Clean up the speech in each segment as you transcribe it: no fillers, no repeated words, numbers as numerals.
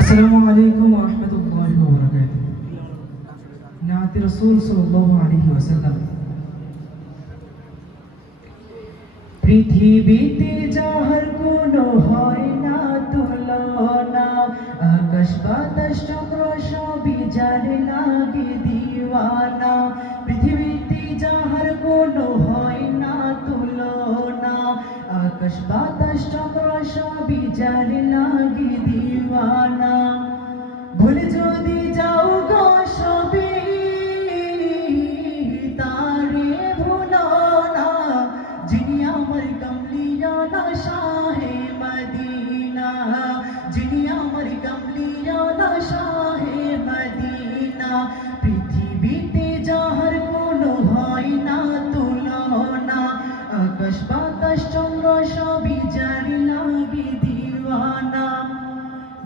আসসালামু আলাইকুম ওয়া রাহমাতুল্লাহি ওয়া বারাকাতুহু। নাতি রাসূল সাল্লাল্লাহু আলাইহি ওয়াসাল্লাম। পৃথিবীতে যাহার কোনো হয় না তুলনা, আকাশ বাতাস চন্দ্র সবই যার লাগে দিওয়ানা। পৃথিবীতে যাহার কোনো হয় না তুলনা, আকাশ বাতাস চন্দ্র সবই যার লাগে দিওয়ানা। ভুলে যদি যাও গো সবই তারে ভুলো না, যিনি আমার কামলিওয়ালা শাহে মদিনা, যিনি আমার কামলিওয়ালা শাহে মদিনা। পৃথিবীতে যাহার কোনো হয় না তুলনা, আকাশ বাতাস চন্দ্র সবই যার লাগে দিওয়ানা।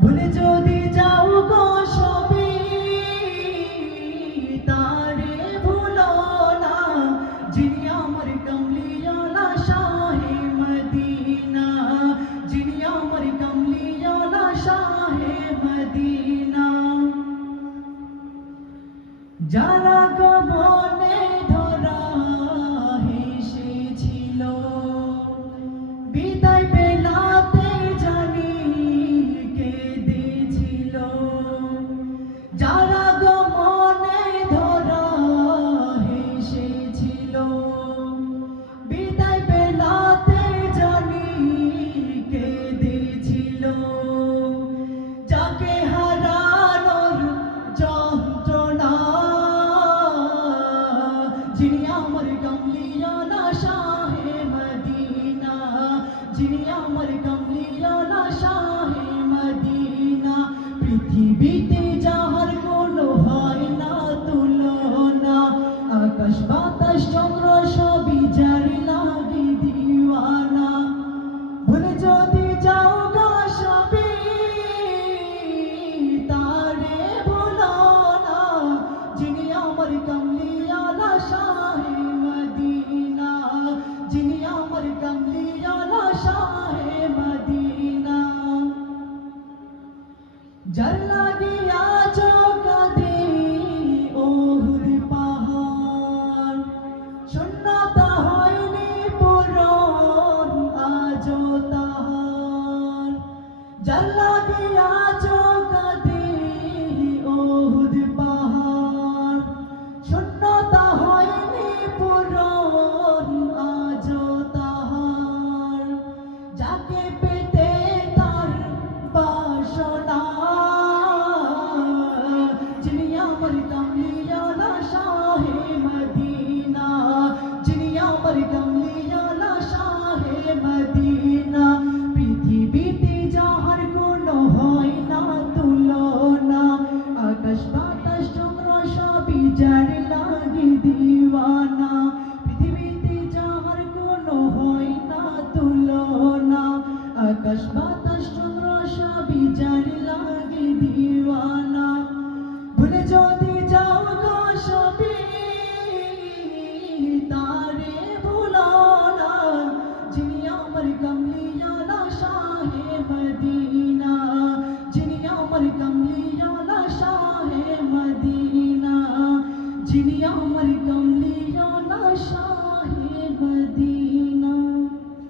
ভুলে যদি যাও গো সবই তারে ভুলো না, যিনি আমার কামলিওয়ালা শাহে মদিনা, যিনি আমার কামলিওয়ালা শাহে মদিনা। যারা গমনে ধরা হেসেছিল, বিদায় বেলাতে জানি কেঁদেছিল। যারা গমনে ধরা হেসেছিল, বিদায় বেলাতে জানি কেঁদেছিল। যাকে হারানোর যন্ত্রণা, যিনি আমার কামলিওয়ালা শাহে মদিনা, যিনি আমার কামলিওয়ালা শাহে মদিনা। পৃথিবীতে যাহার কোনো হয় না তুলনা, আকাশ বাতাস চন্দ্র সবই যার লাগে দিওয়ানা। ভুলে যদি যাও গো সবই তারে ভুলো না, যিনি আমার কামলিওয়ালা শাহে মদিনা, যিনি আমার কামলিওয়ালা শাহে মদিনা। যার